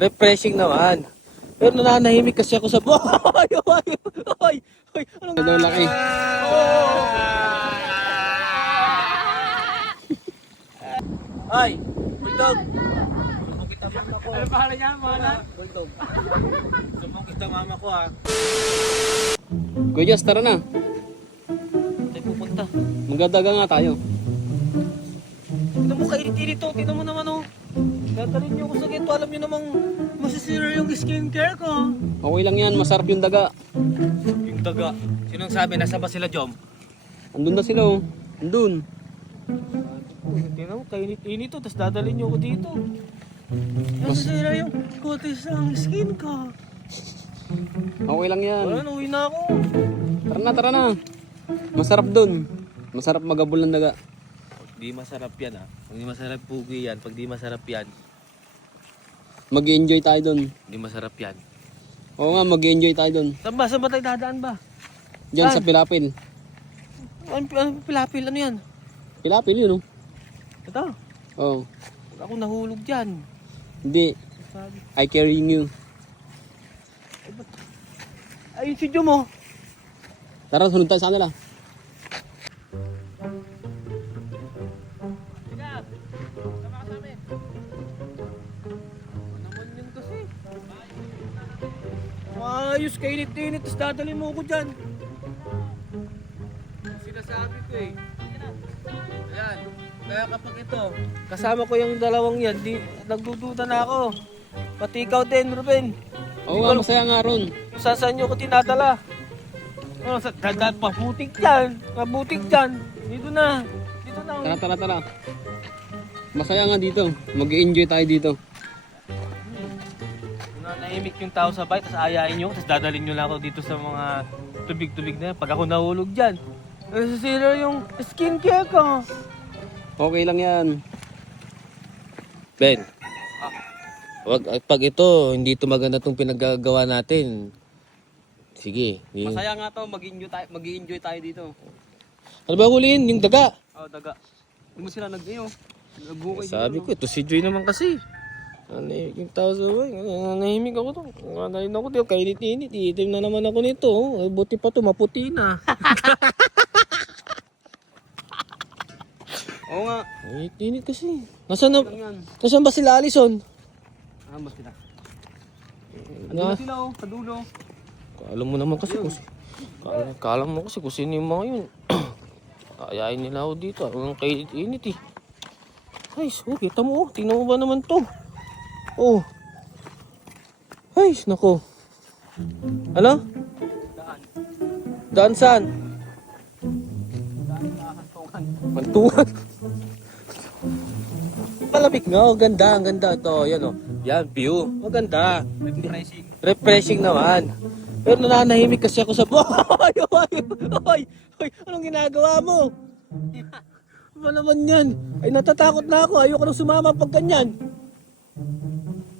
Refreshing naman. Pero nananahimik kasi ako sa buhay. Ay, anong Daw laki. Ay, bulldog. Sumbong kita mama ko. Ano pangalan niya, mahalan? Bulldog. Sumbong kita mama ko ha. Kuya Jess, tara na. Tayo pupunta. Magdadaga nga tayo. Tignan mo kainit-init to. Tignan mo naman oh. Dadalhin niyo ako sa ganito. Alam niyo namang masisira yung skincare ko. Okay lang yan, masarap yung daga. Yung daga. Sinong sabi? Nasa ba sila, Jom? Andun na sila oh. Andun. Tignan mo, kainit-init to. Tapos dadalhin niyo ako dito. Masisira yung kutis ang skin ko. Okay lang yan. Wala, uwi na ako. Tara na. Masarap dun. Masarap magabol ng daga. Pag di masarap yan ha. Pag di masarap pugi yan. Pag di masarap yan. Mag-enjoy tayo dun. Di masarap yan. Oo nga, mag-enjoy tayo dun. Saan ba? Saan ba tayo dadaan ba? Diyan Saan? sa Pilapil. Ano pilapil? Ano yan? Pilapil yun oh. Ito. Oo. Pag ako nahulog dyan. Hindi. Sabi. I carrying you. Ayun si Jom oh. Tara, sunod tayo sa kanila. Ayos, kainit-init, tapos dadalhin mo ako dyan. Sinasabi ko eh. Ayan, kaya kapag ito, kasama ko yung dalawang yan, nagdududa na ako. Pati ikaw din, Ruben. Oo nga, masaya nga ron. Saan nyo ko tinadala? Oh, pabutik dyan, pabutik dyan. Dito na. Tara. Masaya nga dito. Mag-enjoy tayo dito. Nahimik yung tao sa bahay, tapos ayain nyo, tapos dadalhin nyo lang ako dito sa mga tubig-tubig na yan. Pag ako nahulog dyan, nasisira yung skincare ko. Okay lang yan. Ben, pag ito, hindi ito maganda itong pinagagawa natin. Sige. Masaya nga to, mag-enjoy tayo dito. Ano ba huliin? Yung daga. Oh, daga. Hindi mo sila nag-bukay dito. Sabi ko, ito si Joy naman kasi. Nanahimik yung tao sa buhay. Nanahimik ako to. Nanahimik ako dito. Kainit-init. Iitim na naman ako nito. Oh. Buti pa to, maputi na. Oo nga. Kainit-init kasi. Nasaan Yan. ba sila Alison? Mas kita. Na, Sila oh, kadulo. alam mo naman kasi kala mo kasi kung sino yung mga yun. Ayayin nila ako dito. Ang kainit-init eh. Ay, so, kita mo oh. Tingnan mo ba naman to? Oh. Ay, nako. Ano? Daan saan? Pantuan. Malamig nga, oh, ganda, ang ganda ito. Yan oh. Yan, view. Maganda. Refreshing naman. Pero nananahimik kasi ako sa buhay. Anong ginagawa mo? Ano naman yan? Ay, natatakot na ako. Ayoko nang sumama pag ganyan.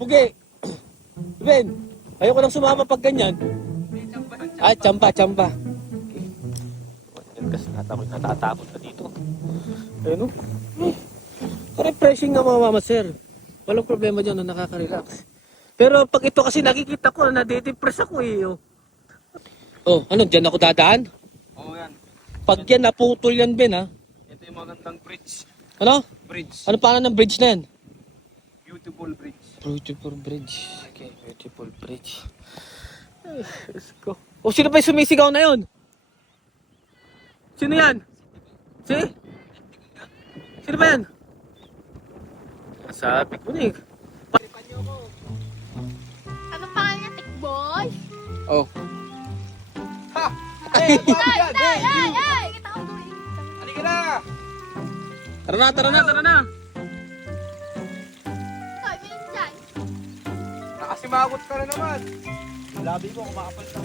Pugi. Ben, ayoko nang sumama pag ganyan. Ay, champa. Yan kasi natatakot na dito. Ayun o. Refreshing nga mga mama sir. Walang problema dyan, nakaka-relax. Pero pag ito kasi nakikita ko, nade-depress ako eh. Oh, ano, dyan ako dadaan? Oo yan. Pag yan, naputol yan, Ben, ha? Ito yung magandang bridge. Ano? Bridge. Ano pangalan ng bridge na yan? Beautiful bridge. Beautiful bridge. Okay, beautiful bridge. Ay, let's go. Oh, sino ba yung sumisigaw na yun? Sino yan? Sino ba yan? Sabi ko na eh. Anong pangalan niya? Tikboy? Oh. Ay! Kita ko doon. Halika na! Tara na. Sabi yun dyan. Nakasimagot ka na naman. Labi ko, kumakapal ka.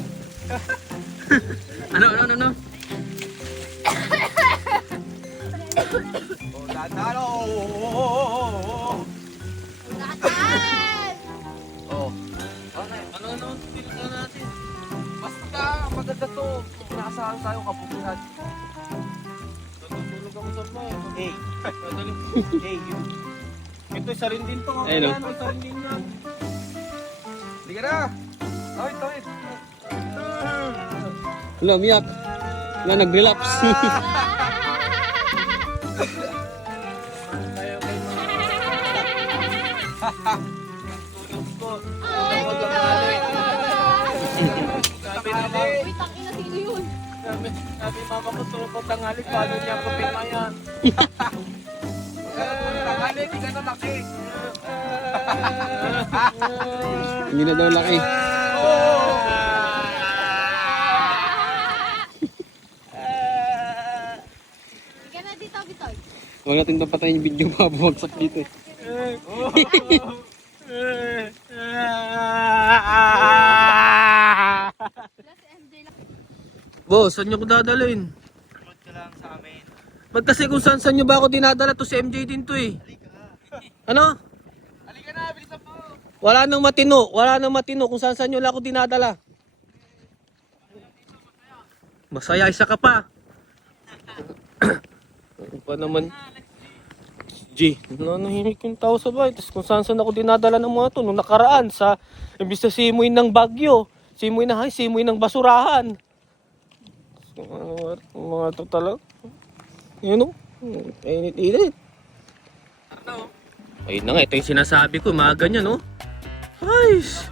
Ano? Oh, dahan-dahan. Oh. Lakas! Oh. Ano? Pilihan natin. Basta, maganda to. Pinakasahan tayo kapulihan. Tutulog ako sa may. Hey. Hey, you. Ito, isa rin din to. Ayun, oh. Isa rin din yan. Halika na! Tawid, tawid! Wala, umiyak. Wala, nag-relapse. Ay, hindi ka. Sabi naman, Wait, tangina, sino yun? sabi mama ko, tulog ko tanghali, paano niya ako pinaya? Tanghali, di ka na laki. Hindi na daw laki. Hindi ka na dito, Bitoy. Huwag natin papatayin yung video pa bumagsak dito eh. Wala si MJ lang. Boss, saan nyo ko dadalhin? Tulog ka lang sa amin. Ba't kasi kung saan nyo ba ako dinadala to si MJ din to eh. Ano? Halika na, bilisan mo! Wala nang matino kung saan nyo lang ako dinadala. Masaya, isa ka pa. Ano pa naman? G, nanahimik yung tao sa bahay. Tapos kung saan ako dinadala ng mga to. Nung nakaraan sa, imbis na simoy ng bagyo, simoy ng basurahan. Mga to talaga. Yun o. Init-init. Ayun na nga, ito yung sinasabi ko. Mga ganyan o. Ayos.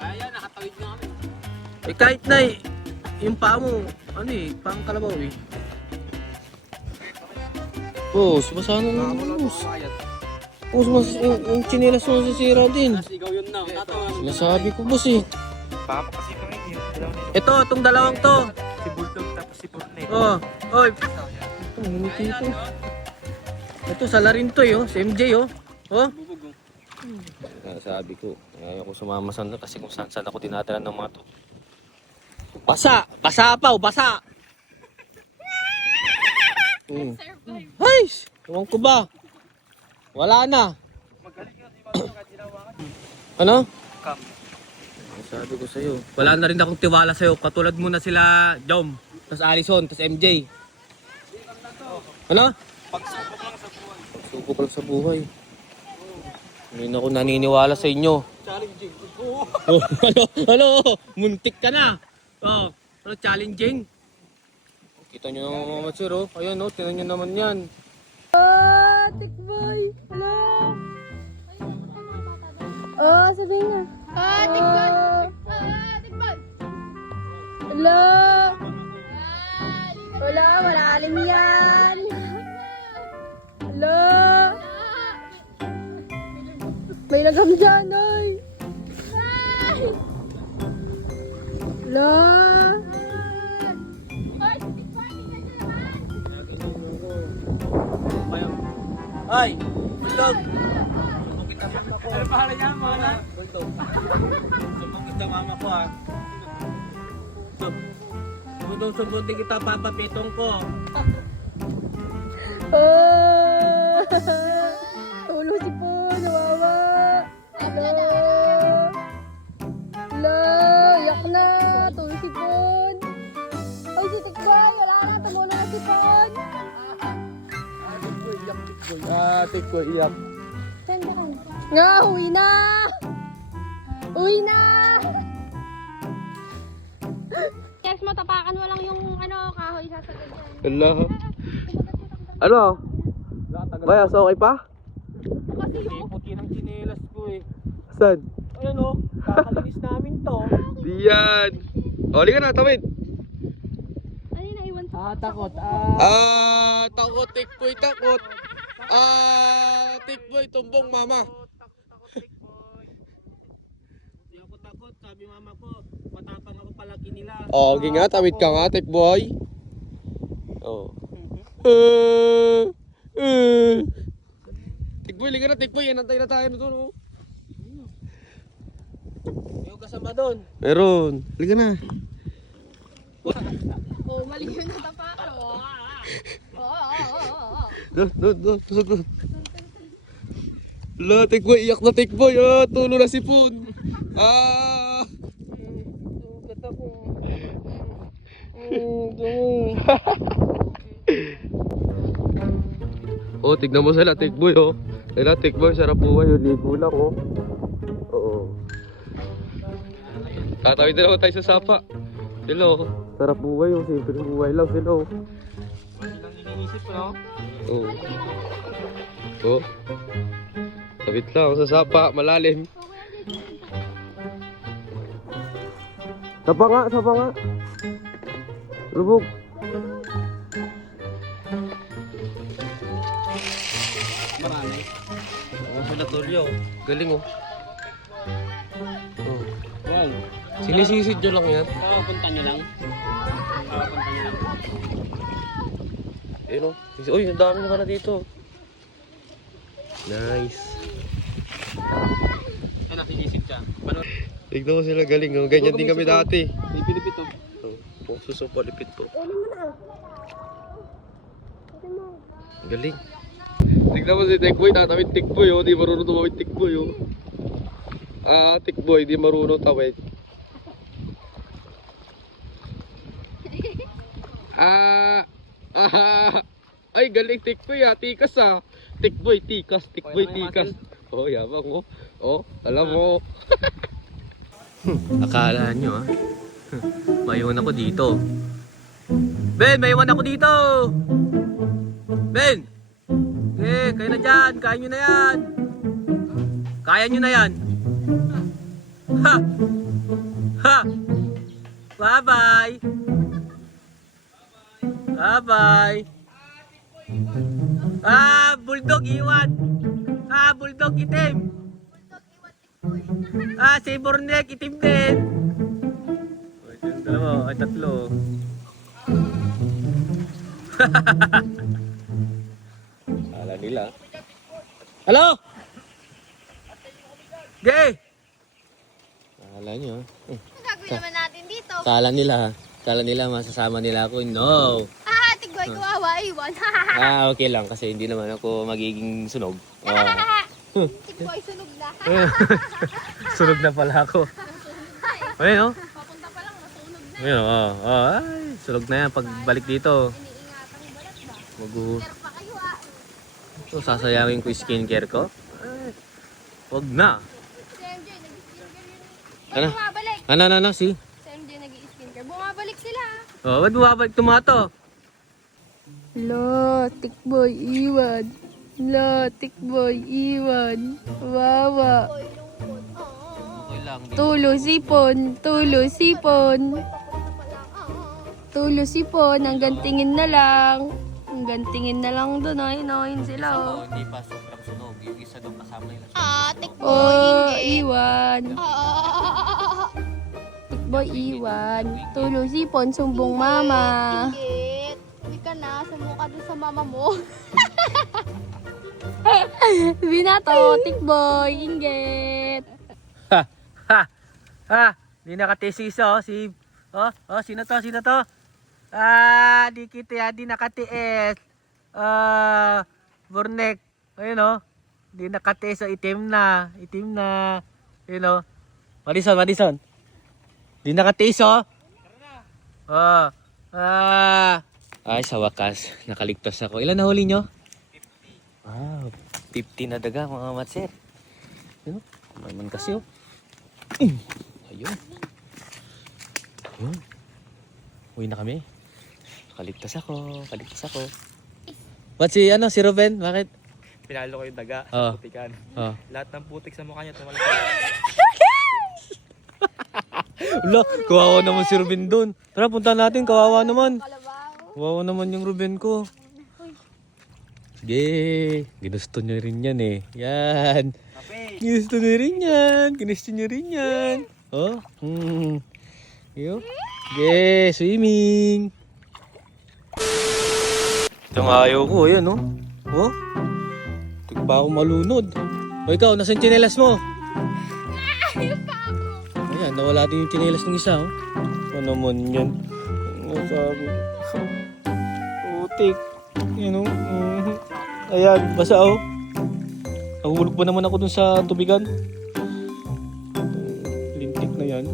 Kaya, nakatawid nga kami. Eh kahit na eh, yung paa mo, ano eh, pang kalabaw eh. Boss, basa na lang boss. Boss, yung chinelas mo nasisira din. Sigaw yun na. Tatawa. Sinasabi ko boss eh. Baka mo kasi kami yun. Ito, itong dalawang to. Si Bulldog tapos si Burne. Oh, oy. Hindi ito. Ito, salarin to eh, oh. Si MJ oh. Oh. Sabi ko, ayaw ko sumama sa kasi kung saan ako tinatala ng mga to. Basa! Basa pa, basa! Survive. Ay! Ewan ko ba? Wala na. Ano? Come. Sabi ko sa'yo. Wala na rin akong tiwala sa'yo. Katulad mo na sila Jom, tas Allison, tas MJ. Ano? Pagsubok lang sa buwan. Pagsubok lang sa buhay. Hindi na ako naniniwala sa inyo. Challenging. Oh, ano? Muntik ka na. Oh, ano challenging? Kita nyo naman mga sir, oh. Ayan, oh. Tinan nyo naman yan. Tikboy! Hello! Oh, sabihin niya. Tikbal! Tikbal! Hello! Tikbal! Wala, malalim yan. Hello! May lagam dyan, oy! Hello! Ay, si Tikbal! Tingnan niyo naman! Ay! Bulldog! Ano pahala niya, mga Sumbong kita mama ko, ha? Sumbong kita papapitong ko. Oh! Tulo si po, nawawa! Hello! Hello! Iyak na! Tulo si Pon! Ay, si Tikboy! Wala na! Tumulong na si Pon! Tikboy, iyak. Nga! Uwi na! Uwi na! Yes, mo, tapakan mo lang yung kahoy sasagad yan. Hello? Ano? Bayas, okay pa? Kasi yung Puti ng chinelas ko eh. Saan? Ayan o, kakalinis namin to. Di yan. O, halika na, tawid. ano yung naiwan sa Takot. Takot, tikboy, takot. Tikboy, tumbong mama. Hindi ako takot, sabi mama ko, matapang ako palagi nila. Okay nga, tawid ka nga, tikboy. Oh. Tikboy, halika na, tikboy. Yan, antay na tayo doon. Oh. Yung kasama doon. Meron. Halika na. Oh, mali yung natapakan. Doon. Tusok doon. Ala, tikboy. Iyak na tikboy. Tulo na si Pun. Gata ko. Oh, tignan mo sila, tikboy, oh. Sila, tikboy, sarap buhay, oh. Ligo lang, oh. Oo. Tatawid na naman tayo sa sapa. Hello. Sarap buhay oh. Simple buhay lang. Hello. Walang iniisip, no? Oo. Oh. Sabit lang sa sapa. Malalim. Sapa nga. Lubog. Marami. Oo, sila Tulio. Galing oh. Oh. Wow. Sinisisid nyo lang yan. Papunta nyo lang. Ayun oh. Uy, ang dami naman na dito. Nice. Ano, sinisip siya. Tignan mo sila galing oh. Ganyan din kami dati. May pinipit oh. Oh, suso palipit po. Galing. Tignan mo si Tikboy, tatawid Tikboy oh. Di marunong tumawid Tikboy oh. Tikboy, di marunong tawid. Ay galing Tikboy tikas Tikboy, tikas. Oh, yabang oh. Oh, alam mo. Akala nyo maiwan ako dito. Ben, maiwan ako dito. Ben! Kayo na dyan, kaya nyo na yan. Kaya nyo na yan. Ha! Ha! Bye-bye! Bye-bye! Bulldog iwan! Bulldog itim! Si Bornek itim din! Yung dalawa, ay tatlo. Kala nila. Hello! Gay! Kala nyo. Ang gagawin naman natin dito? Kala nila masasama nila ako. No! Tigboy, kawawa, iwan. Okay lang kasi hindi naman ako magiging sunog. Tigboy, sunog na. Sunog na pala ako. Ayun oh. Papunta pa lang, nasunog na. Ayun oh. Ay, sunog na yan pagbalik dito. Iniingatan yung balat ba? Mag- Pa kayo So, sasayangin ko yung skincare ko? Ay, wag na. Si MJ, nag-skincare yun. Ano? Bumabalik. Ano, si? Si MJ nag-skincare. Bumabalik sila. Oh, ba't bumabalik tumato? Lo, Tikboy, iwan. Lo, Tikboy, iwan. Wawa. Okay lang. Tulo sipon, hanggang tingin na lang. Hanggang tingin na lang doon, ayun sila oh. Hindi pa sobrang sunog. Yung isa doon kasama nila. Oh, iwan. Tikboy, iwan. Tulo sipon, sumbong mama. Inggit. Uwi ka na, sumo ka dun sa mama mo. Binato, Tikboy, inggit. Di nakatiis oh. Sino to? Di kita yan, di nakatiis. Bornek. Ayun oh. Di nakatiis oh, itim na. Ayun oh. Madison. Di nakatiis oh. Ay, sa wakas, nakaligtas ako. Ilan nahuli nyo? 50. Wow, 50 na daga mga matser. Yun, naman kasi oh. Ayun. Uwi na kami. Nakaligtas ako. Ba't si Ruben? Bakit? Pinalo ko yung daga Oh. sa putikan. Oh. Lahat ng putik sa mukha niya tumalak. Wala, kawawa naman si Ruben doon. Tara, punta natin. Kawawa naman. Kawawa naman yung Ruben ko. Sige. Ginusto nyo rin yan eh. Yan. Ginusto nyo rin yan. Oh. Yo. Sige, swimming. Itong ayaw ko. Ayan oh. Oh. Tig pa ako malunod. O ikaw, nasan tsinelas mo? Ayan, nawala din yung tsinelas ng isa, oh. Ano naman yan? Ano sabi? Putik. Yan, oh. Ayan, basa, oh. Nahulog pa naman ako dun sa tubigan. Lintik na yan.